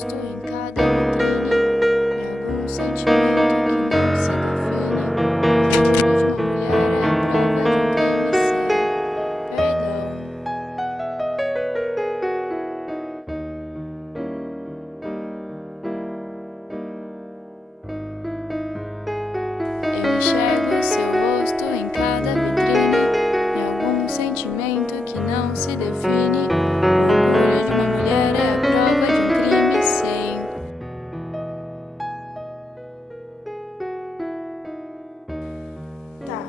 rosto em cada vitrine, em algum sentimento que não se define. O orgulho de uma mulher é a prova de um crime sem perdão. Eu enxergo seu rosto em cada vitrine, em algum sentimento que não se define. O orgulho de uma mulher é a prova de um crime sem. Tá.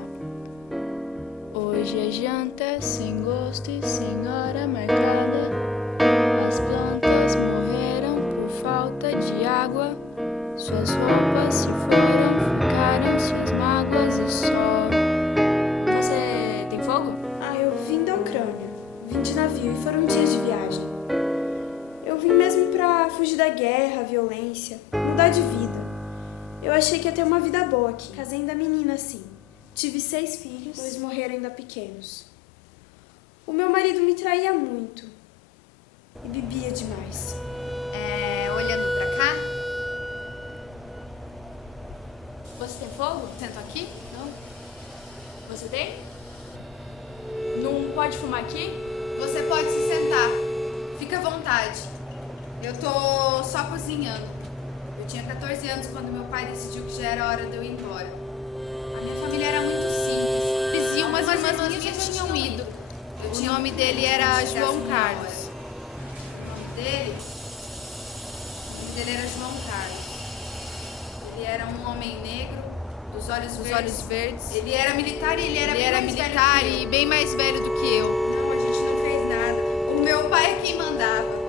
Hoje a janta é sem gosto e sem hora marcada. As plantas morreram por falta de água. Suas roupas se foram, ficaram-se as mágoas e só. Você tem fogo? Eu vim da Ucrânia. Vim de navio e foram dias de viagem. Eu vim mesmo pra fugir da guerra, violência, mudar de vida. Eu achei que ia ter uma vida boa aqui. Casei ainda menina assim. Tive 6 filhos, 2 morreram ainda pequenos. O meu marido me traía muito e bebia demais. Olhando pra cá, Você tem fogo? Sento aqui? Não. Você tem? Não pode fumar aqui? você pode se sentar. Fica à vontade. Eu tô só cozinhando. Eu tinha 14 anos quando meu pai decidiu que já era hora de eu ir embora. A minha família era muito simples. Eles iam, mas as irmãs minhas já tinham ido. O nome dele era João Carlos. O nome dele era João Carlos. Ele era um homem negro, dos olhos verdes. Ele era militar e ele era militar e bem mais velho do que eu. Não, a gente não fez nada. O meu pai é quem mandava.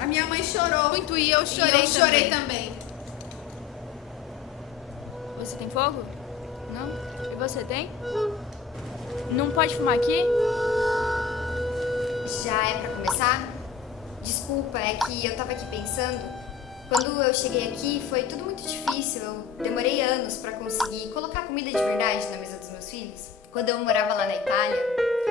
A minha mãe chorou muito e eu chorei também. Você tem fogo? Não? E você tem? Não pode fumar aqui? Já é pra começar? Desculpa, é que eu tava aqui pensando. Quando eu cheguei aqui foi tudo muito difícil. Eu demorei anos pra conseguir colocar comida de verdade na mesa dos meus filhos. Quando eu morava lá na Itália,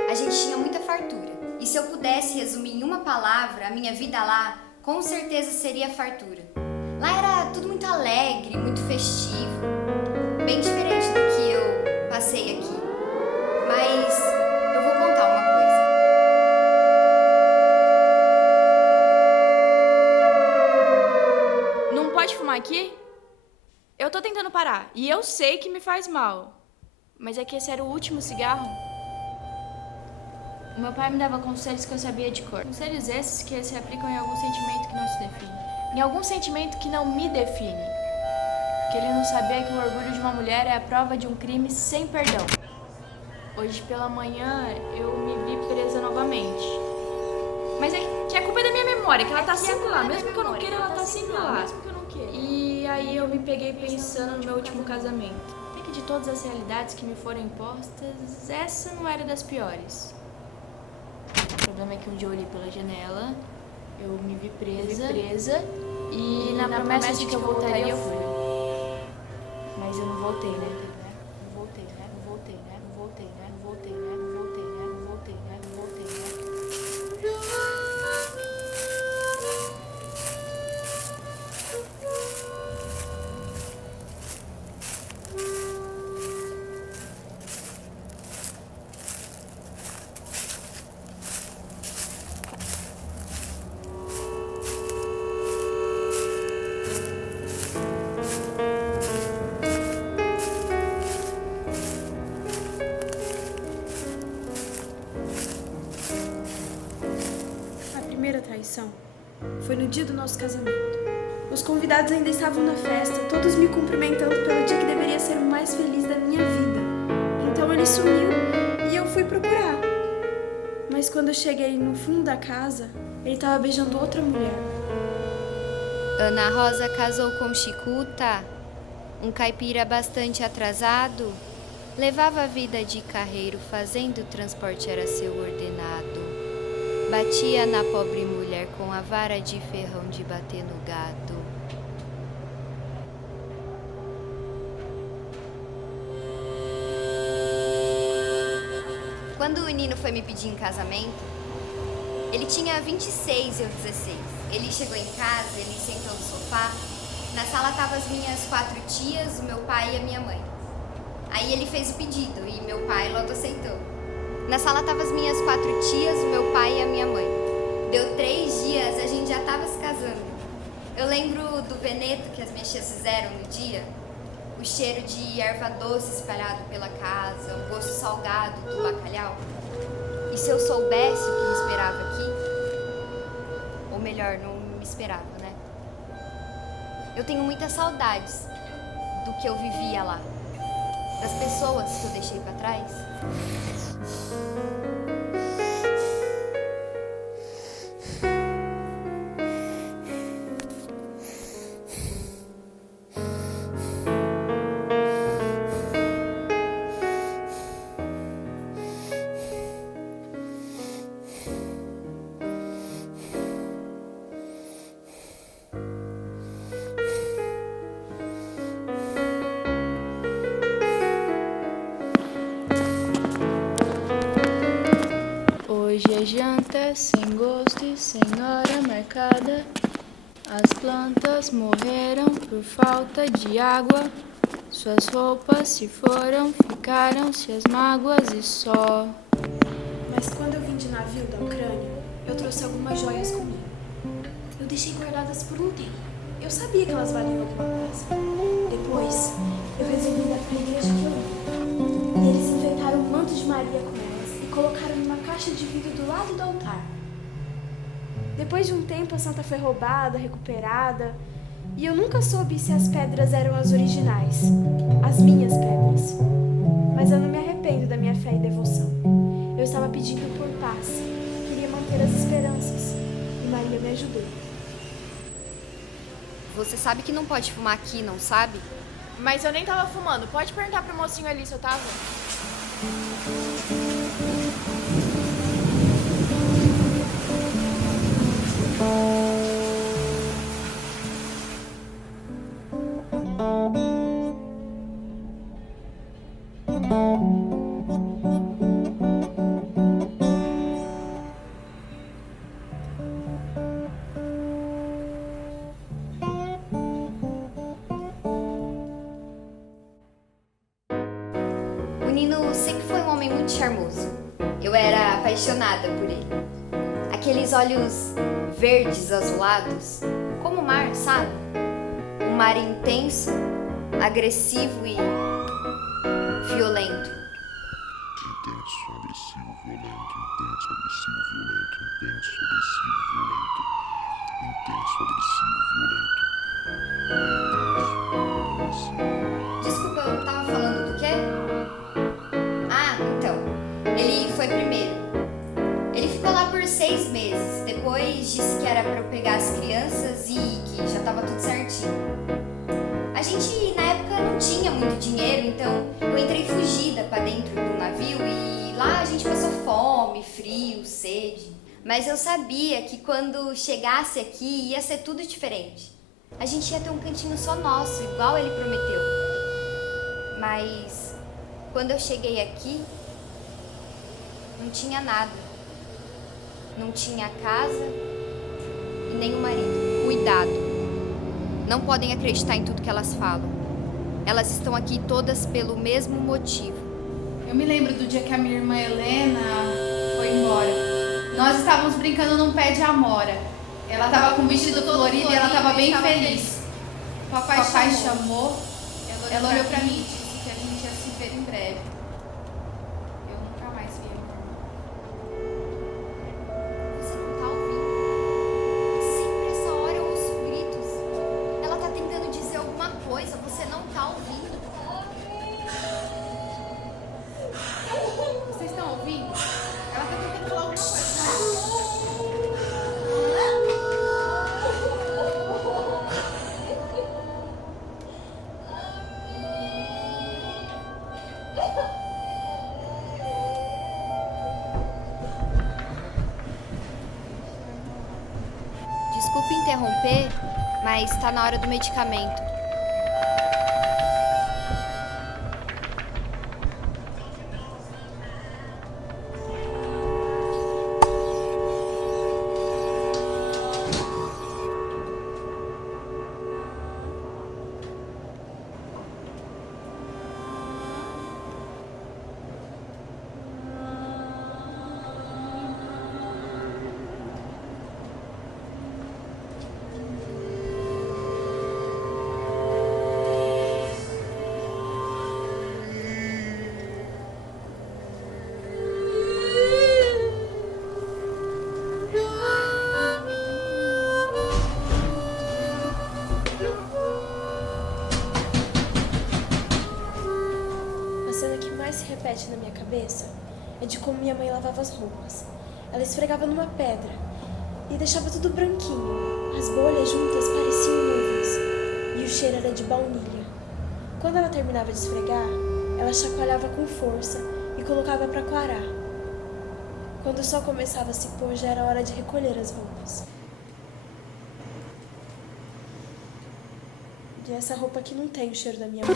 a gente tinha muita fartura. E se eu pudesse resumir em uma palavra a minha vida lá, com certeza seria fartura. Lá era tudo muito alegre, muito festivo. Bem diferente do que eu passei aqui. Mas eu vou contar uma coisa. Não pode fumar aqui? Eu tô tentando parar e eu sei que me faz mal. Mas é que esse era o último cigarro. O meu pai me dava conselhos que eu sabia de cor. Conselhos esses que se aplicam em algum sentimento que não se define. Em algum sentimento que não me define. Porque ele não sabia que o orgulho de uma mulher é a prova de um crime sem perdão. Hoje pela manhã eu me vi presa novamente. Mas é que a culpa é da minha memória, que ela tá sempre lá. Mesmo que eu não queira, ela tá sempre lá. E aí eu me peguei pensando no meu último casamento. Até que de todas as realidades que me foram impostas, essa não era das piores. O problema é que um dia eu olhei pela janela, eu me vi presa e na promessa de que eu voltaria eu fui. Mas eu não voltei, né? Não voltei, né? Não voltei, né? Não voltei, né? Não voltei, né? Não voltei, né? Não voltei, né? Não voltei, né? A primeira traição foi no dia do nosso casamento. Os convidados ainda estavam na festa, todos me cumprimentando pelo dia que deveria ser o mais feliz da minha vida. Então ele sumiu e eu fui procurar. Mas quando eu cheguei no fundo da casa, ele estava beijando outra mulher. Ana Rosa casou com Chicuta, um caipira bastante atrasado. Levava a vida de carreiro, fazendo o transporte era seu ordenado. Batia na pobre mulher com a vara de ferrão de bater no gado. Quando o menino foi me pedir em casamento, ele tinha 26 e eu 16. ele chegou em casa, ele sentou no sofá. Na sala estavam as minhas 4 tias, o meu pai e a minha mãe. Aí ele fez o pedido e meu pai logo aceitou. Na sala estavam as minhas 4 tias, o meu pai e a minha mãe. Deu 3 dias, a gente já estava se casando. Eu lembro do veneto que as minhas tias fizeram no dia. O cheiro de erva doce espalhado pela casa, o gosto salgado do bacalhau. E se eu soubesse o que me esperava aqui, ou melhor, não me esperava, né? Eu tenho muitas saudades do que eu vivia lá, das pessoas que eu deixei pra trás. Hoje é janta sem gosto e sem hora marcada. As plantas morreram por falta de água. Suas roupas se foram, ficaram-se as mágoas e só. Mas quando eu vim de navio da Ucrânia, eu trouxe algumas joias comigo. Eu deixei guardadas por um tempo. Eu sabia que elas valiam alguma coisa. Depois, eu resolvi dar para a igreja que eu ia. E eles enfeitaram o manto de Maria com elas e colocaram numa caixa de vidro do lado do altar. Depois de um tempo, a santa foi roubada, recuperada, e eu nunca soube se as pedras eram as originais, as minhas pedras. Mas eu não me arrependo da minha fé e devoção. Eu estava pedindo por paz, queria manter as esperanças, e Maria me ajudou. Você sabe que não pode fumar aqui, não sabe? Mas eu nem tava fumando. Pode perguntar pro mocinho ali se eu tava. O Nino sempre foi um homem muito charmoso. Eu era apaixonada por ele. Aqueles olhos verdes azulados, como o mar, sabe? Um mar intenso, agressivo e violento. Intenso, agressivo, violento, intenso, agressivo, violento, intenso, agressivo, violento, intenso, agressivo, violento. Desculpa, eu tava falando do quê? Ah, então, ele foi primeiro. Ele ficou lá por 6 meses, depois disse que era pra eu pegar as crianças e que já tava tudo certinho. A gente, na época, não tinha muito dinheiro, então eu entrei fugida pra dentro do navio e lá a gente passou fome, frio, sede. Mas eu sabia que quando chegasse aqui ia ser tudo diferente. A gente ia ter um cantinho só nosso, igual ele prometeu. Mas quando eu cheguei aqui, não tinha nada. Não tinha casa e nem o marido. Cuidado. Não podem acreditar em tudo que elas falam. Elas estão aqui todas pelo mesmo motivo. Eu me lembro do dia que a minha irmã Helena foi embora. Nós estávamos brincando num pé de amora. Ela estava com um vestido florido e ela estava bem feliz. Papai chamou, ela olhou pra mim e disse que a gente ia se ver em breve. Eu nunca mais vi a minha irmã. Você não tá ouvindo? Sempre essa hora eu ouço gritos. Ela tá tentando dizer alguma coisa, você não tá ouvindo. Vocês estão ouvindo? Ela tá tentando falar alguma coisa. Desculpe interromper, mas tá na hora do medicamento. se repete na minha cabeça é de como minha mãe lavava as roupas. Ela esfregava numa pedra e deixava tudo branquinho. As bolhas juntas pareciam nuvens e o cheiro era de baunilha. Quando ela terminava de esfregar, ela chacoalhava com força e colocava para coarar. Quando o sol começava a se pôr, já era hora de recolher as roupas. E essa roupa aqui não tem o cheiro da minha mãe.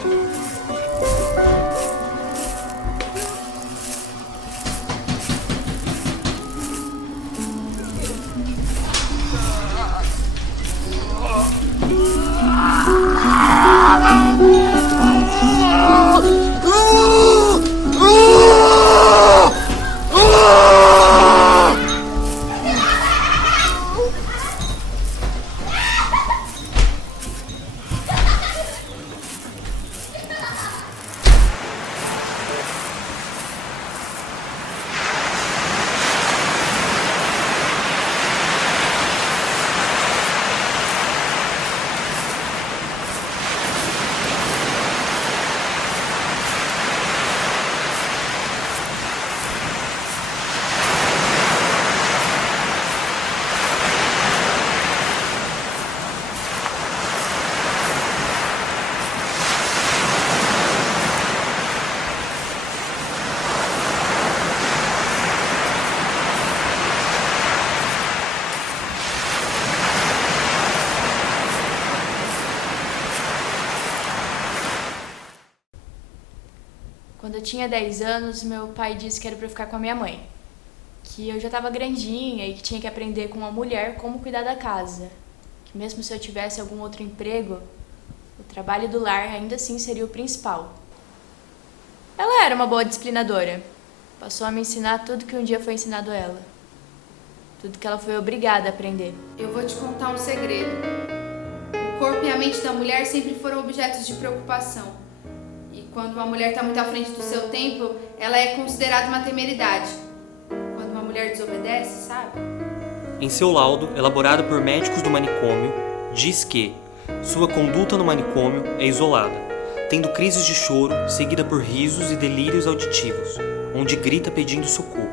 Quando eu tinha 10 anos, meu pai disse que era pra eu ficar com a minha mãe. Que eu já tava grandinha e que tinha que aprender com uma mulher como cuidar da casa. Que mesmo se eu tivesse algum outro emprego, o trabalho do lar ainda assim seria o principal. Ela era uma boa disciplinadora. Passou a me ensinar tudo que um dia foi ensinado a ela. Tudo que ela foi obrigada a aprender. Eu vou te contar um segredo. O corpo e a mente da mulher sempre foram objetos de preocupação. E quando uma mulher está muito à frente do seu tempo, ela é considerada uma temeridade. Quando uma mulher desobedece, sabe? Em seu laudo, elaborado por médicos do manicômio, diz que sua conduta no manicômio é isolada, tendo crises de choro seguida por risos e delírios auditivos, onde grita pedindo socorro.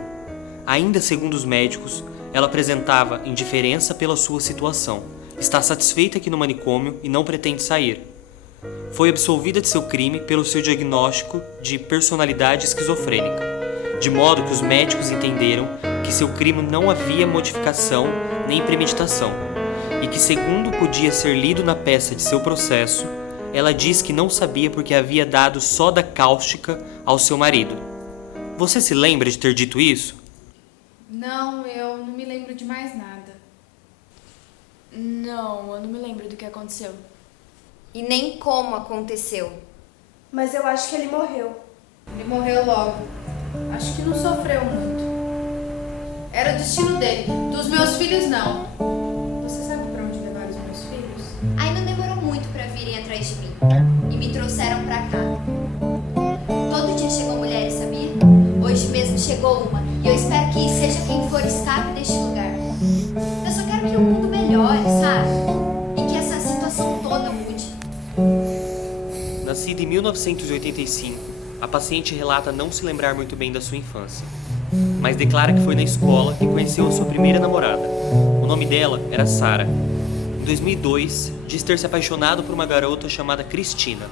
Ainda segundo os médicos, ela apresentava indiferença pela sua situação, está satisfeita aqui no manicômio e não pretende sair. Foi absolvida de seu crime pelo seu diagnóstico de personalidade esquizofrênica, de modo que os médicos entenderam que seu crime não havia modificação nem premeditação, e que, segundo podia ser lido na peça de seu processo, ela diz que não sabia porque havia dado soda cáustica ao seu marido. Você se lembra de ter dito isso? Não, eu não me lembro de mais nada. Não, eu não me lembro do que aconteceu. E nem como aconteceu. Mas eu acho que ele morreu. Ele morreu logo. Acho que não sofreu muito. Era o destino dele. Dos meus filhos, não. Você sabe pra onde levaram os meus filhos? Aí não demorou muito pra virem atrás de mim. E me trouxeram pra cá. Todo dia chegam mulheres, sabia? Hoje mesmo chegou uma. E eu espero que seja quem for escape deste lugar. Eu só quero que o mundo melhore, sabe? E que essa situação toda mude. Nascida em 1985, a paciente relata não se lembrar muito bem da sua infância, mas declara que foi na escola que conheceu a sua primeira namorada. O nome dela era Sara. Em 2002, diz ter se apaixonado por uma garota chamada Cristina,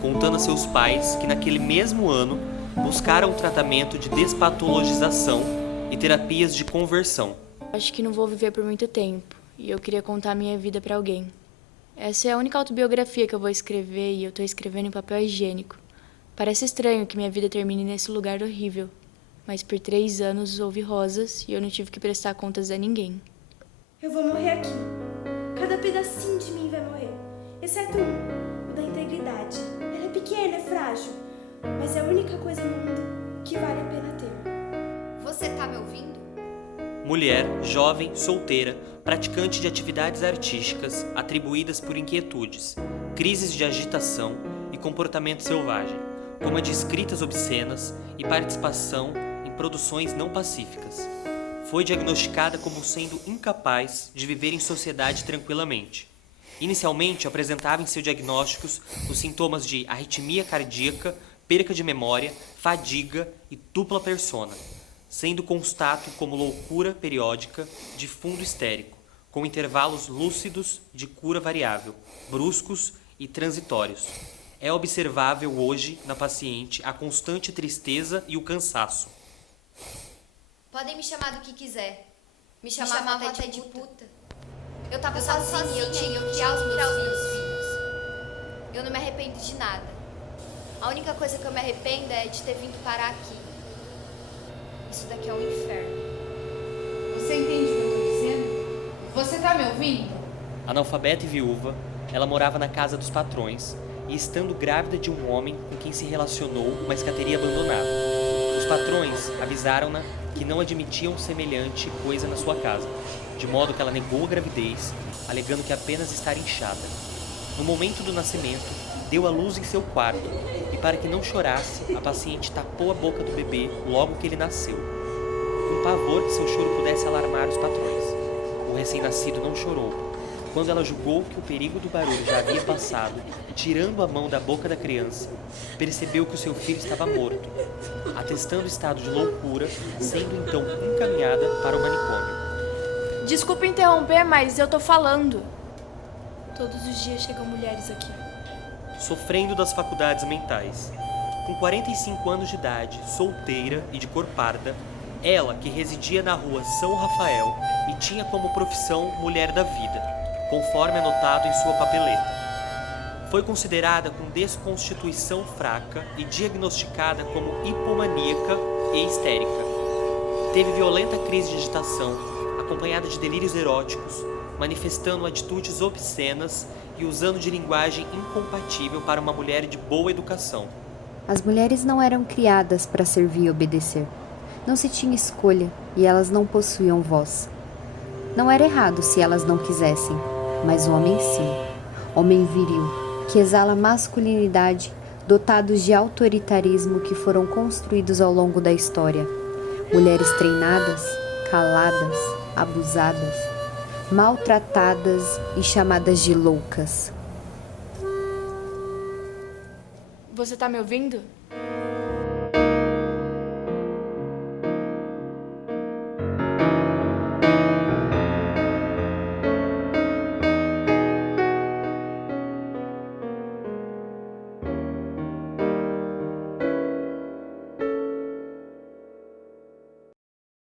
contando a seus pais que naquele mesmo ano buscaram um tratamento de despatologização e terapias de conversão. Acho que não vou viver por muito tempo e eu queria contar minha vida pra alguém. Essa é a única autobiografia que eu vou escrever e eu tô escrevendo em papel higiênico. Parece estranho que minha vida termine nesse lugar horrível, mas por 3 anos houve rosas e eu não tive que prestar contas a ninguém. Eu vou morrer aqui. Cada pedacinho de mim vai morrer. Exceto um, o da integridade. Ela é pequena, é frágil, mas é a única coisa no mundo que vale a pena ter. Você tá me ouvindo? Mulher, jovem, solteira, praticante de atividades artísticas atribuídas por inquietudes, crises de agitação e comportamento selvagem, como a de escritas obscenas e participação em produções não pacíficas. Foi diagnosticada como sendo incapaz de viver em sociedade tranquilamente. Inicialmente apresentava em seus diagnósticos os sintomas de arritmia cardíaca, perca de memória, fadiga e dupla persona, sendo constato como loucura periódica de fundo histérico, com intervalos lúcidos de cura variável, bruscos e transitórios. É observável hoje na paciente a constante tristeza e o cansaço. Podem me chamar do que quiser. Me chamavam até de puta. Eu tava sozinha, eu tinha que criar os meus filhos. Eu não me arrependo de nada. A única coisa que eu me arrependo é de ter vindo parar aqui. Isso daqui é um inferno. Você entende o que eu tô dizendo? Você tá me ouvindo? Analfabeta e viúva, ela morava na casa dos patrões e estando grávida de um homem com quem se relacionou, mas que a teria abandonado. Os patrões avisaram-na que não admitiam semelhante coisa na sua casa, de modo que ela negou a gravidez, alegando que apenas estava inchada. No momento do nascimento, deu à luz em seu quarto e, para que não chorasse, a paciente tapou a boca do bebê logo que ele nasceu, com pavor que seu choro pudesse alarmar os patrões. O recém-nascido não chorou. Quando ela julgou que o perigo do barulho já havia passado, tirando a mão da boca da criança, percebeu que o seu filho estava morto, atestando o estado de loucura, sendo então encaminhada para o manicômio. Desculpa interromper, mas eu tô falando. Todos os dias chegam mulheres aqui. Sofrendo das faculdades mentais. Com 45 anos de idade, solteira e de cor parda, ela, que residia na rua São Rafael e tinha como profissão mulher da vida, conforme anotado em sua papeleta. Foi considerada com desconstituição fraca e diagnosticada como hipomaníaca e histérica. Teve violenta crise de agitação, acompanhada de delírios eróticos, manifestando atitudes obscenas e usando de linguagem incompatível para uma mulher de boa educação. As mulheres não eram criadas para servir e obedecer. Não se tinha escolha e elas não possuíam voz. Não era errado se elas não quisessem, mas o homem sim. Homem viril, que exala masculinidade, dotados de autoritarismo que foram construídos ao longo da história. Mulheres treinadas, caladas, abusadas, maltratadas e chamadas de loucas. Você tá me ouvindo?